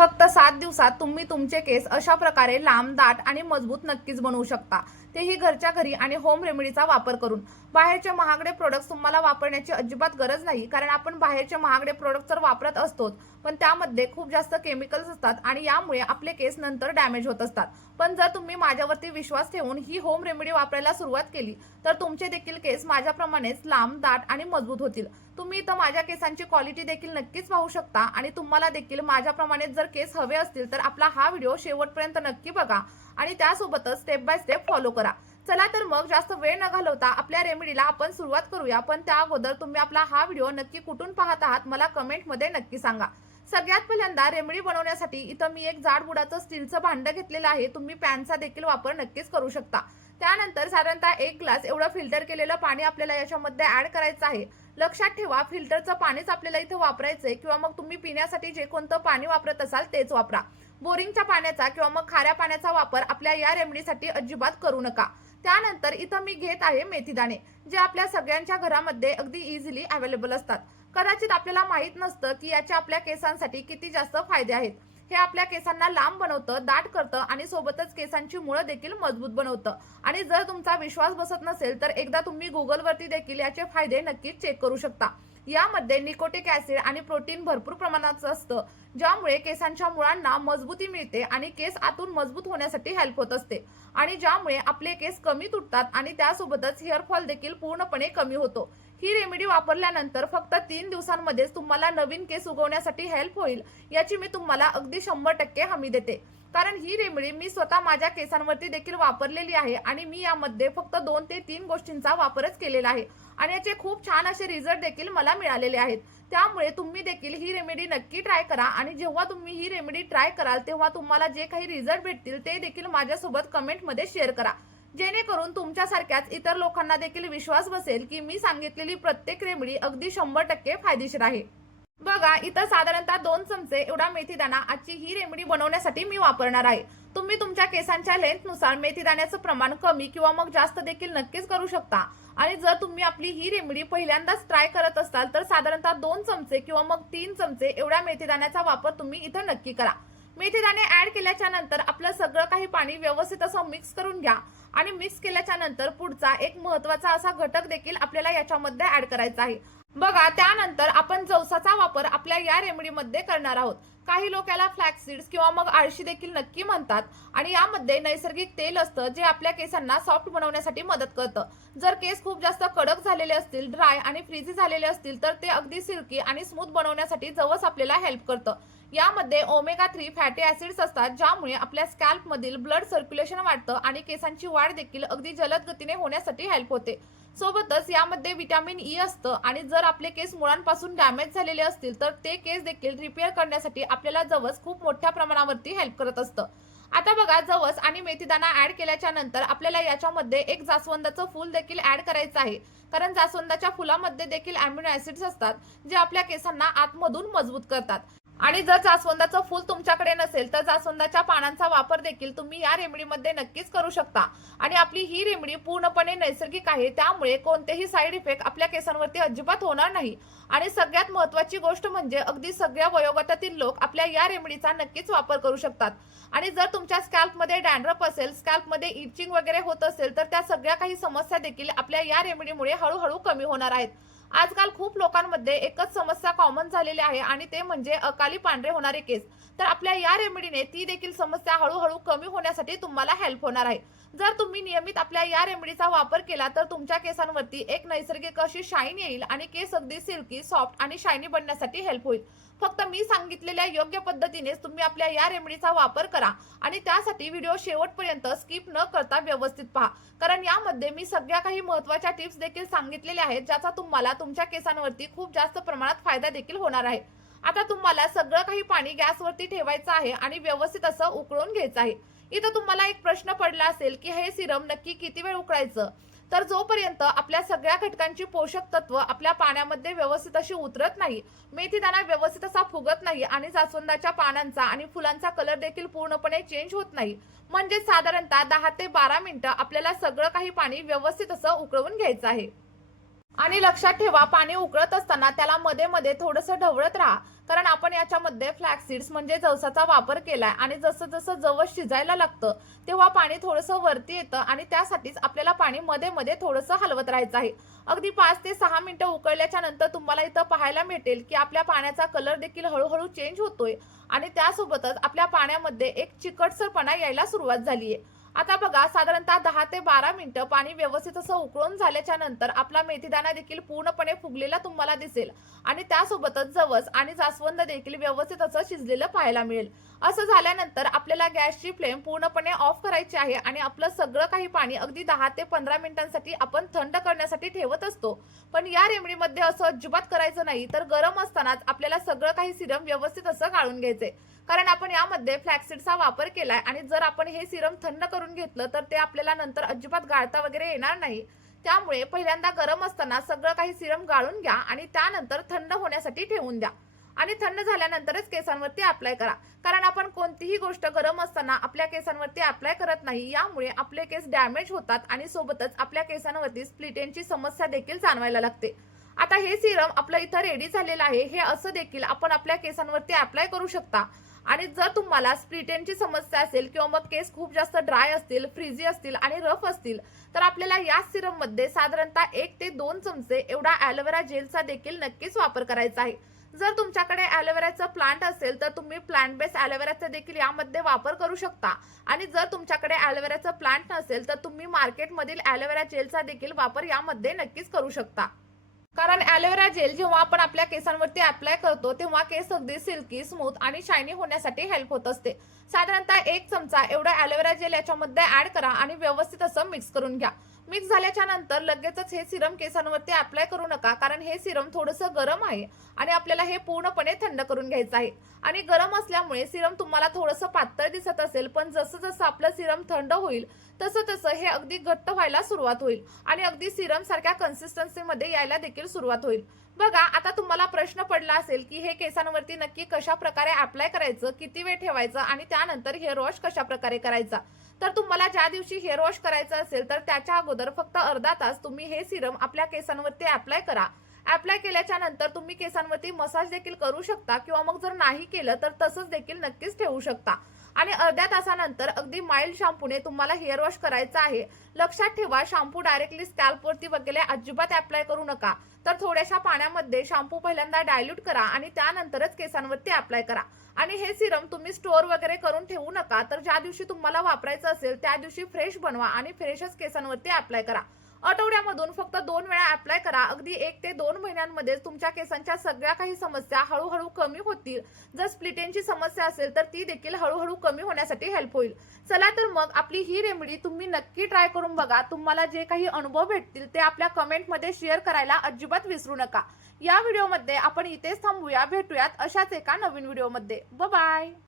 फक्त 7 दिवसात तुम्ही तुमचे केस अशा प्रकारे लांब, दाट आणि मजबूत नक्कीच बनवू शकता. तेही घरच्या घरी आणि होम रेमेडीचा वापर करून. बाहेरचे महागडे प्रोडक्ट्स तुम्हाला वापरण्याची अजिबात गरज नाही, कारण आपण बाहेरचे महागडे प्रोडक्ट्स तर वापरत असतोच, पण त्यामध्ये खूप जास्त केमिकल्स असतात आणि यामुळे आपले केस नंतर डॅमेज होत असतात. पण जर तुम्ही माझ्यावरती विश्वास ठेवून ही होम रेमेडी वापरायला सुरुवात केली, तर तुमचे देखील केस माझ्याप्रमाणेच लांब, दाट आणि मजबूत होतील. तुम्ही इथं माझ्या केसांची क्वालिटी देखील नक्कीच पाहू शकता आणि तुम्हाला देखील माझ्याप्रमाणेच जर केस हवे असतील तर आपला हा व्हिडिओ शेवटपर्यंत नक्की बघा आणि त्यासोबतच स्टेप बाय स्टेप फॉलो करा. चला तर मग जास्त वेळ न घालवता आपल्या रेमेडीला आपण सुरुवात करूया. पण त्या अगोदर तुम्ही आपला हा व्हिडिओ नक्की कुठून पाहत आहात मला कमेंटमध्ये नक्की सांगा. सगळ्यात पहिल्यांदा रेमेडी बनवण्यासाठी इथं मी एक जाड बुडाचं स्टीलचं भांडं घेतलेलं आहे. तुम्ही पॅनचा देखील वापर नक्कीच करू शकता. त्यानंतर साधारणतः 1 ग्लास एवढं फिल्टर केलेलं पाणी आपल्याला याच्यामध्ये ऍड करायचं आहे. लक्षात ठेवा, फिल्टरचं पाणीच आपल्याला इथे वापरायचंय किंवा मग तुम्ही पिण्यासाठी जे कोणतं पाणी वापरत असाल तेच वापरा. बोरिंगच्या पाण्याचा किंवा मग खाऱ्या पाण्याचा वापर आपल्या या रेमेडीसाठी अजिबात करू नका. त्यानंतर इथं मी घेत आहे मेथीदाणे, जे आपल्या सगळ्यांच्या घरामध्ये अगदी इझिली अवेलेबल असतात. कदाचित आपल्याला माहित नसतं की याचे आपल्या केसांसाठी किती जास्त फायदे आहेत. हे आपल्या केसांना लांब बनवतं, दाट करतं आणि सोबतच केसांची मुळं देखील मजबूत बनवतं. आणि जर तुमचा विश्वास बसत नसेल तर एकदा तुम्ही गुगलवरती देखील याचे फायदे नक्कीच चेक करू शकता. यामध्ये निकोटिक ऍसिड आणि प्रोटीन भरपूर प्रमाणात असतं, ज्यामुळे केसांच्या मुळांना मजबूती मिळते आणि केस आतून मजबूत होण्यासाठी हेल्प होत असते आणि ज्यामुळे आपले केस कमी तुटतात आणि त्यासोबतच हेअरफॉल देखील पूर्णपणे कमी होतो. ही रेमेडी वापरल्यानंतर फक्त 3 दिवसांमध्येच तुम्हाला नवीन केस उगवण्यासाठी हेल्प होईल, याची मी तुम्हाला अगदी 100% हमी देते. कारण ही रेमेडी मी स्वतः माझ्या केसांवरती देखील वापरलेली आहे आणि मी यामध्ये फक्त 2 ते 3 गोष्टींचा वापरच केलेला आहे आणि याचे खूप छान असे रिझल्ट देखील मला मिळालेले आहेत. त्यामुळे तुम्ही देखील ही रेमेडी नक्की ट्राय करा आणि जेव्हा तुम्ही ही रेमेडी ट्राय कराल तेव्हा तुम्हाला जे काही रिझल्ट भेटतील ते देखील माझ्यासोबत कमेंटमध्ये शेअर करा, जेणेकरून तुमच्यासारख्याच इतर लोकांना देखील विश्वास बसेल की मी सांगितलेली प्रत्येक रेमेडी अगदी 100% फायदेशीर आहे. बघा, इथं साधारणतः 2 चमचे एवढा मेथीदाणा आजची ही रेमेडी बनवण्यासाठी मी वापरणार आहे. तुम्ही तुमच्या केसांच्या लेंथनुसार मेथीदाण्याचं प्रमाण कमी किंवा मग जास्त देखील नक्कीच करू शकता. आणि जर तुम्ही आपली ही रेमेडी पहिल्यांदाच ट्राय करत असाल तर साधारणतः 2 चमचे किंवा मग 3 चमचे एवढ्या मेथीदाण्याचा वापर तुम्ही इथं नक्की करा. मेथीदाणे ऍड केल्याच्या नंतर आपलं सगळं काही पाणी व्यवस्थित असं मिक्स करून घ्या आणि मिक्स केल्याच्या नंतर पुढचा एक महत्त्वाचा असा घटक देखील आपल्याला याच्यामध्ये ऍड करायचा आहे. बघा, त्यानंतर आपण जवसाचा वापर आपल्या या रेमेडीमध्ये करणार आहोत. काही लोक याला फ्लॅक्स सीड्स किंवा मग आळशी देखील नक्की म्हणतात आणि यामध्ये नैसर्गिक तेल असतं, जे आपल्या केसांना सॉफ्ट बनवण्यासाठी मदत करतं. जर केस खूप जास्त कडक झालेले असतील, ड्राय आणि फ्रीझी झालेले असतील तर ते अगदी सिल्की आणि स्मूथ बनवण्यासाठी जवस आपल्याला हेल्प करतं. यामध्ये ओमेगा 3 फॅटी ऍसिड्स असतात, ज्यामुळे आपल्या स्कॅल्प मधील ब्लड सर्क्युलेशन वाढतं आणि केसांची वाढ देखील अगदी जलद गतीने होण्यासाठी हेल्प होते. सोबतच यामध्ये व्हिटॅमिन ई असतं आणि जर आपले केस मुळांपासून डॅमेज झालेले असतील तर ते केस देखील रिपेअर करण्यासाठी आपल्याला जवस खूप मोठ्या प्रमाणावरती हेल्प करत असतं. आता बघा, जवस आणि मेथीदाणा ऍड केल्याच्या नंतर आपल्याला याच्यामध्ये एक जास्वंदाचं फूल देखील ऍड करायचं आहे, कारण जास्वंदाच्या फुलामध्ये देखील अॅमिनो ऍसिड्स असतात, जे आपल्या केसांना आतमधून मजबूत करतात. आणि जर जास्वंदाचं फूल तुमच्याकडे नसेल तर जास्वंदाच्या पानांचा वापर देखील तुम्ही या रेमेडीमध्ये नक्कीच करू शकता. आणि आपली ही रेमेडी पूर्णपणे नैसर्गिक आहे, त्यामुळे कोणतेही साईड इफेक्ट आपल्या केसांवरती अजिबात होणार नाही. आणि सगळ्यात महत्त्वाची गोष्ट म्हणजे अगदी सगळ्या वयोगटातील लोक आपल्या या रेमेडीचा नक्कीच वापर करू शकतात. आणि जर तुमच्या स्कॅल्पमध्ये डॅन्ड्रफ असेल, स्कॅल्पमध्ये इचिंग वगैरे होत असेल तर त्या सगळ्या काही समस्या देखील आपल्या या रेमेडीमुळे हळूहळू कमी होणार आहेत. आजकाल खूप लोकांमध्ये एकच समस्या कॉमन झालेली आहे आणि ते म्हणजे अकाली पांढरे होणारे केस. तर आपल्या या रेमेडीने ती देखील समस्या हळूहळू कमी होण्यासाठी तुम्हाला हेल्प होणार आहे. जर तुम्ही नियमित आपल्या या रेमेडीचा वापर केला तर तुमच्या केसांवरती एक नैसर्गिक अशी शाईन येईल आणि केस अगदी सिल्की, सॉफ्ट आणि शायनी बनण्यासाठी हेल्प होईल. फक्त मी सांगितलेल्या योग्य पद्धतीनेच तुम्ही आपल्या या रेमेडीचा वापर करा आणि त्यासाठी व्हिडिओ शेवटपर्यंत स्किप न करता व्यवस्थित पहा, कारण यामध्ये मी सगळ्या काही महत्त्वाच्या टिप्स देखील सांगितलेल्या आहेत, ज्याचा तुम्हाला तुमच्या केसांवरती खूप जास्त प्रमाणात फायदा देखील होणार आहे. आता तुम्हाला सगळं काही पाणी गॅसवरती ठेवायचं आहे आणि व्यवस्थित असं उकळून घ्यायचं आहे. इथं तुम्हाला एक प्रश्न पडला असेल की हे सिरम नक्की किती वेळ उकळायचं. तर जोपर्यंत आपल्या सगळ्या घटकांची पोषक तत्व आपल्या पाण्यामध्ये व्यवस्थित अशी उतरत नाही, मेथीदाणा व्यवस्थित असा फुगत नाही आणि जास्वंदाच्या पानांचा आणि फुलांचा कलर देखील पूर्णपणे चेंज होत नाही, म्हणजे साधारणतः 10 ते 12 मिनिटं आपल्याला सगळं काही पाणी व्यवस्थित असं उकळवून घ्यायचं आहे. आणि लक्षात ठेवा, पाणी उकळत असताना त्याला मध्ये मध्ये थोडंसं ढवळत राहा, कारण आपण याच्यामध्ये फ्लॅक्स सीड्स म्हणजे जवसाचा वापर केलाय आणि जसं जसं जवस शिजायला लागतं तेव्हा पाणी थोडंसं वरती येतं आणि त्यासाठीच आपल्याला पाणी मध्ये मध्ये थोडंसं हलवत राहायचं आहे. अगदी 5 ते 6 मिनिटं उकळल्याच्या नंतर तुम्हाला इथं पाहायला भेटेल की आपल्या पाण्याचा कलर देखील हळूहळू चेंज होतोय आणि त्यासोबतच आपल्या पाण्यामध्ये एक चिकटसरपणा यायला सुरुवात झालीये. आता बघा, साधारणतः 10 ते 12 मिनिटं पाणी व्यवस्थित असं उकळून झाल्याच्या नंतर आपला मेथीदाणा देखील पूर्णपणे फुगलेला तुम्हाला दिसेल आणि त्यासोबतच जवस आणि जास्वंद देखील व्यवस्थित असं शिजलेलं पाहायला मिळेल. असं झाल्यानंतर आपल्याला गॅसची फ्लेम पूर्णपणे ऑफ करायची आहे आणि आपलं सगळं काही पाणी अगदी 10 ते 15 मिनिटांसाठी आपण थंड करण्यासाठी ठेवत असतो. पण या रेमेडीमध्ये असं अजिबात करायचं नाही, तर गरम असतानाच आपल्याला सगळं काही सिरम व्यवस्थित असं गाळून घ्यायचंय, कारण आपण यामध्ये फ्लॅक्सीडचा वापर केलाय आणि जर आपण हे सिरम थंड करून घेतलं तर ते आपल्याला नंतर अजिबात गाळता वगैरे येणार नाही. त्यामुळे पहिल्यांदा गरम असताना सगळं काही सिरम गाळून घ्या आणि त्यानंतर थंड होण्यासाठी ठेवून द्या आणि थंड झाल्यानंतरच केसांवरती अप्लाय करा, कारण आपण कोणतीही गोष्ट गरम असताना आपल्या केसांवरती अप्लाय करत नाही, यामुळे आपले केस डॅमेज होतात आणि सोबतच आपल्या केसांवरती स्प्लिट एंडची समस्या देखील जाणवायला लागते. आता हे सिरम आपलं इथं रेडी झालेलं आहे, हे असं देखील आपण आपल्या केसांवरती अप्लाय करू शकता. आणि जर तुम्हाला स्प्लिट एंडची समस्या असेल किंवा मग केस खूप जास्त ड्राय असतील, फ्रिझी असतील आणि रफ असतील, तर आपल्याला या सिरम मध्ये साधारणतः 1 ते 2 चमचे एवढा ॲलोवेरा जेलचा देखील नक्कीच वापर करायचा आहे. जर तुमच्याकडे ॲलोवेराचं प्लांट असेल तर तुम्ही प्लांट बेस ॲलोवेराचा देखील यामध्ये वापर करू शकता आणि जर तुमच्याकडे ॲलोवेराचं प्लांट नसेल तर तुम्ही मार्केटमधील ॲलोवेरा जेलचा देखील वापर यामध्ये नक्कीच करू शकता. कारण ॲलोवेरा जेल जेव्हा आपण आपल्या केसांवरती अप्लाय करतो तेव्हा केस अगदी सिल्की, स्मूथ आणि शायनी होण्यासाठी हेल्प होत असते. साधारणतः 1 चमचा एवढा ॲलोवेरा जेल याच्यामध्ये ऍड करा आणि व्यवस्थित असं मिक्स करून घ्या. मिक्स झाल्याच्या नंतर लगेचच हे सिरम केसांवरती अप्लाय करू नका, कारण हे सिरम थोडंसं गरम आहे आणि आपल्याला हे पूर्णपणे थंड करून घ्यायचं आहे. आणि गरम असल्यामुळे सिरम तुम्हाला थोडंसं पातळ दिसत असेल, पण जसं जसं आपलं सिरम थंड होईल तसं तसं हे अगदी घट्ट व्हायला सुरुवात होईल आणि अगदी सिरम सारख्या कन्सिस्टन्सीमध्ये यायला देखील सुरुवात होईल. बघा, आता तुम्हाला प्रश्न पडला असेल की हे केसांवरती नक्की कशा प्रकारे अप्लाय करायचं, किती वेळ ठेवायचं आणि त्यानंतर हेअर वॉश कशा प्रकारे करायचा. तर तुम्हाला ज्या दिवशी हेअर वॉश करायचं असेल तर त्याच्या अगोदर फक्त अर्धा तास तुम्ही हे सिरम आपल्या केसांवरती अप्लाय करा. अप्लाय केल्याच्या नंतर तुम्ही केसांवरती मसाज देखील करू शकता किंवा मग जर नाही केलं तर तसंच देखील नक्कीच ठेवू शकता. आणि अर्ध्या तासानंतर अगदी माइल्ड शॅम्पूने तुम्हाला हेअर वॉश करायचं आहे. लक्षात ठेवा, शॅम्पू डायरेक्टली स्कॅल्पवरती वगैरे अजिबात अप्लाय करू नका, तर थोड्याशा पाण्यामध्ये शॅम्पू पहिल्यांदा डायल्यूट करा आणि त्यानंतरच केसांवरती अप्लाय करा. आणि हे सिरम तुम्ही स्टोअर वगैरे करून ठेवू नका, तर ज्या दिवशी तुम्हाला वापरायचं असेल त्या दिवशी फ्रेश बनवा आणि फ्रेशच केसांवरती अप्लाय करा. आठवड्यामधून फक्त 2 वेळा अप्लाय करा. अगदी 1 ते 2 महिन्यांमध्ये तुमच्या केसांच्या सगळ्या काही समस्या हळूहळू कमी होतील. जर स्प्लिट एंडची समस्या असेल तर ती देखील हळूहळू कमी होण्यासाठी हेल्प होईल. चला तर मग आपली ही रेमेडी तुम्ही नक्की ट्राय करून बघा. तुम्हाला जे काही अनुभव भेटतील ते आपल्या कमेंटमध्ये शेअर करायला अजिबात विसरू नका. या व्हिडिओमध्ये आपण इथेच थांबूया. भेटूयात अशाच एका नवीन व्हिडिओमध्ये. Bye bye.